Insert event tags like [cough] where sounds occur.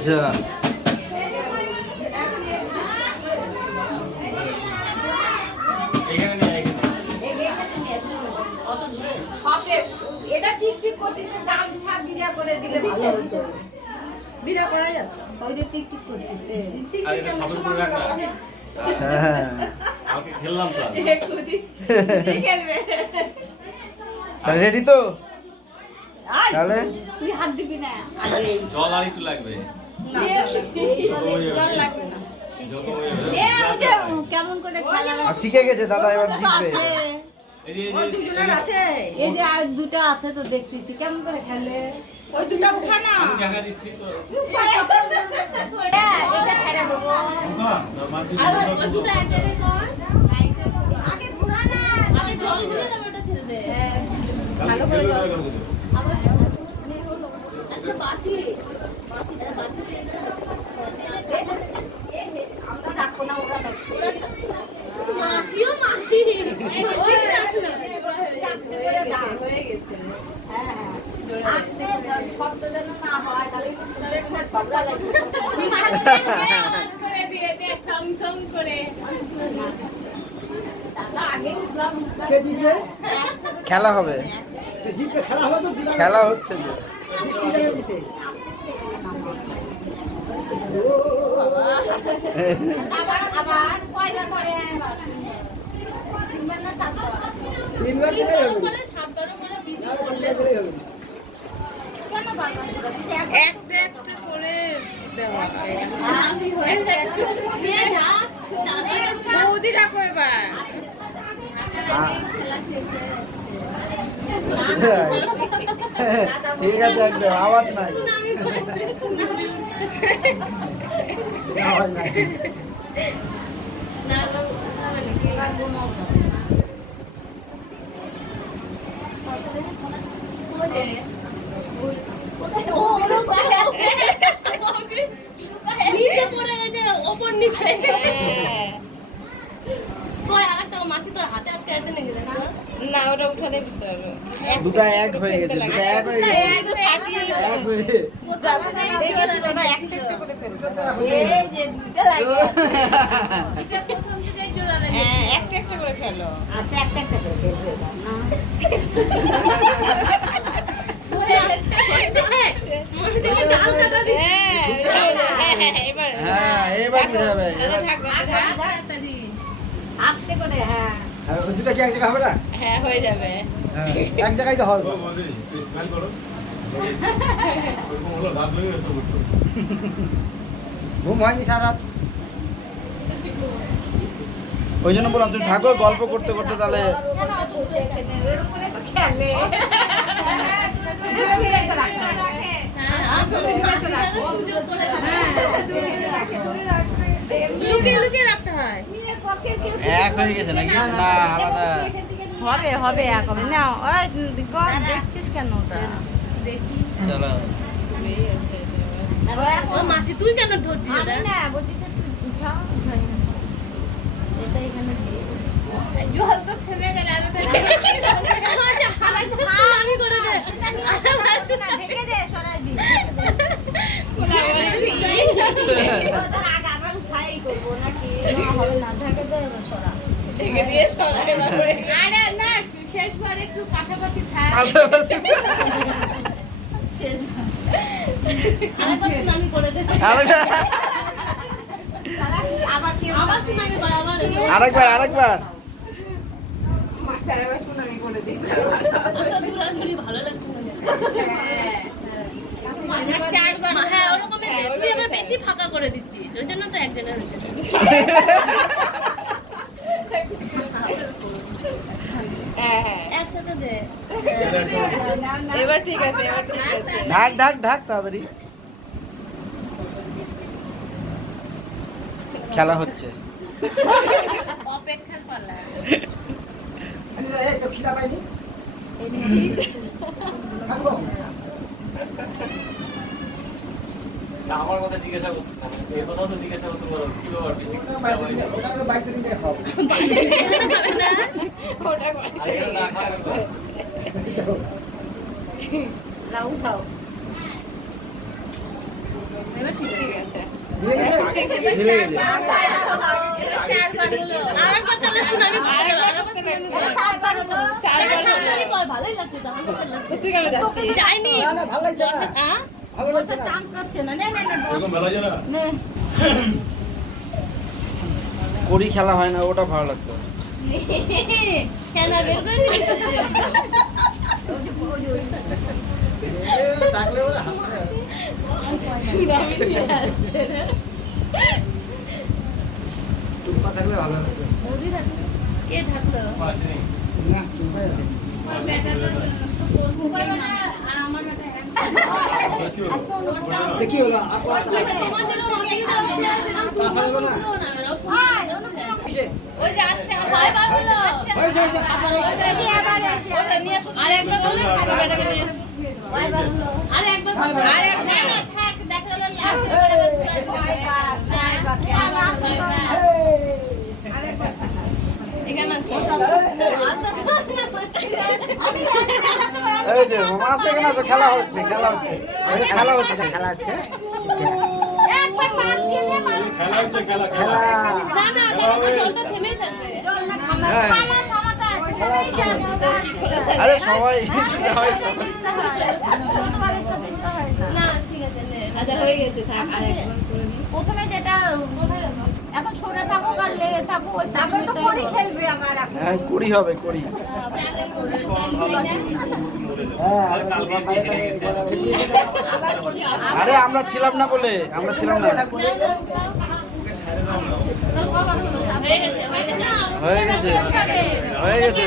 যা এটা ঠিক ঠিক করতেছে গামছা বিড়া করে দিলে ভালো হতো করা যাচ্ছে ওই যে ঠিক ঠিক করতেছে। আর এটা করে রাখ। হ্যাঁ। খেললাম তো। খেলবে। রেডি তো? তাহলে? তুই হাত দিবি না। জল আর একটু লাগবে। শিখে গেছে দাদা এবার জিতবে। এই যে- আর দুটো আছে তো দেখতেছি। কেমন করে খেলে? ওই দুটো উঠা না। দেখা দিচ্ছি তো। এটা খেলা দেবো। আগে ঘোরা না ভালো করে না [laughs] একটু সুন্দর করে দিয়েছে ঠং ঠং করে। কে জিতবে খেলা হবে। জিতবে খেলা হবে তো খেলা হচ্ছে যে। মিষ্টি কেন জিতে আবার আবার কয়বার করে তিনবার না সাতবার তিনবার হবে তিনবার হবে একটা একটা করে দিতে হয়ে বৌদি রাখো এবার। ঠিক আছে একদম আওয়াজ নাই। আওয়াজ নিচে পড়ে গেছে ওপর নিচে কই আরেকটা মাছি তোর হাতে আটকে আছে নাকি জানা না ওটা উঠালে বুঝতে পারব। দুটো এক হয়ে গেছে দুটো এক হয়ে গেছে। এই তো সাজিয়ে এক হয়ে দেখেছি তো না একটা একটা করে ফেলতে এই যে দুইটা লাগে। হ্যাঁ একটা একটা করে ফেলো। আচ্ছা একটা একটা করে ফেলবে না? থেকে হ্যাঁ এবার। হ্যাঁ, এবার থাক থাক। আস্তে করে হ্যাঁ। আর ওই দুটো কি এক জায়গায় হবে না হ্যাঁ হয়ে যাবে হ্যাঁ। এক জায়গায় তো হবে করো। ঘুম হয়নি সারা ওই জন্য বললাম তুমি থাকো গল্প করতে করতে তাহলে এরকম হ্যাঁ লুকিয়ে লুকিয়ে রাখতে হয়। এক হয়ে গেছে নাকি? না আলাদা। হবে হবে এক হবে। না ওই দেখছিস কেন ওটা? দেখি চলো। ও মাসি তুই কেন ধরছিস এটা না বলছি তুই উঠাও এটা এখানে জল তো থেমে গেল হারাইতে সুনামি করে দে। আচ্ছা না ঢেকে দে সরাই দি [laughs] ওটার আগে আবার উঠাই করব নাকি না হবে না ঢেকে দে এবার সরা ঢেকে দিয়ে হয়ে। আরে না শেষবার একটু পাশাপাশি থাক। পাশাপাশি। শেষ আরেকবার সুনামি করে দে। আবার সুনামি করে আরেকবার আরেকবার। হ্যাঁ। হ্যাঁ। ওরকম আবার বেশি ফাঁকা করে দিচ্ছিস ওই জন্য তো একজনের হচ্ছে [laughs] হ্যাঁ হ্যাঁ একসাথে দে না না এবার ঠিক আছে এবার ঠিক আছে। ঢাক ঢাক ঢাক তাড়াতাড়ি। খেলা হচ্ছে। অপেক্ষার পালা। আমার কথা জিজ্ঞাসা করছিস না। এই কথা তো জিজ্ঞাসা করতে পারো। কি ব্যাপার বৃষ্টি বাইরে খাও ওটা [laughs] এবার ঠিক আছে যাইনি। ভালো লাগছে না। চান্স পাচ্ছে না। নে নে নে এরকম যায় না? করি খেলা হয় না ওটা ভালো লাগতো। খেলা বের কে থাকল? না আমার ওটা হলো? ওই যে আসছে এই যে গেল এখানে আছে খেলা হচ্ছে খেলা হচ্ছে খেলা হচ্ছে খেলা আছে মানুষ খেলা হচ্ছে খেলা খেলা না, না, জলটা থেমে থাকবে। জল না থামা- আরে সবাই প্রথমে যেটা এখন ছোট থাকুক আর লেগে থাকুক তারপরে তো করি খেলবে আবার হ্যাঁ করি হবে করি। হ্যাঁ আরে আমরা ছিলাম না বলে আমরা ছিলাম না। হয়ে গেছে, হয়ে গেছে।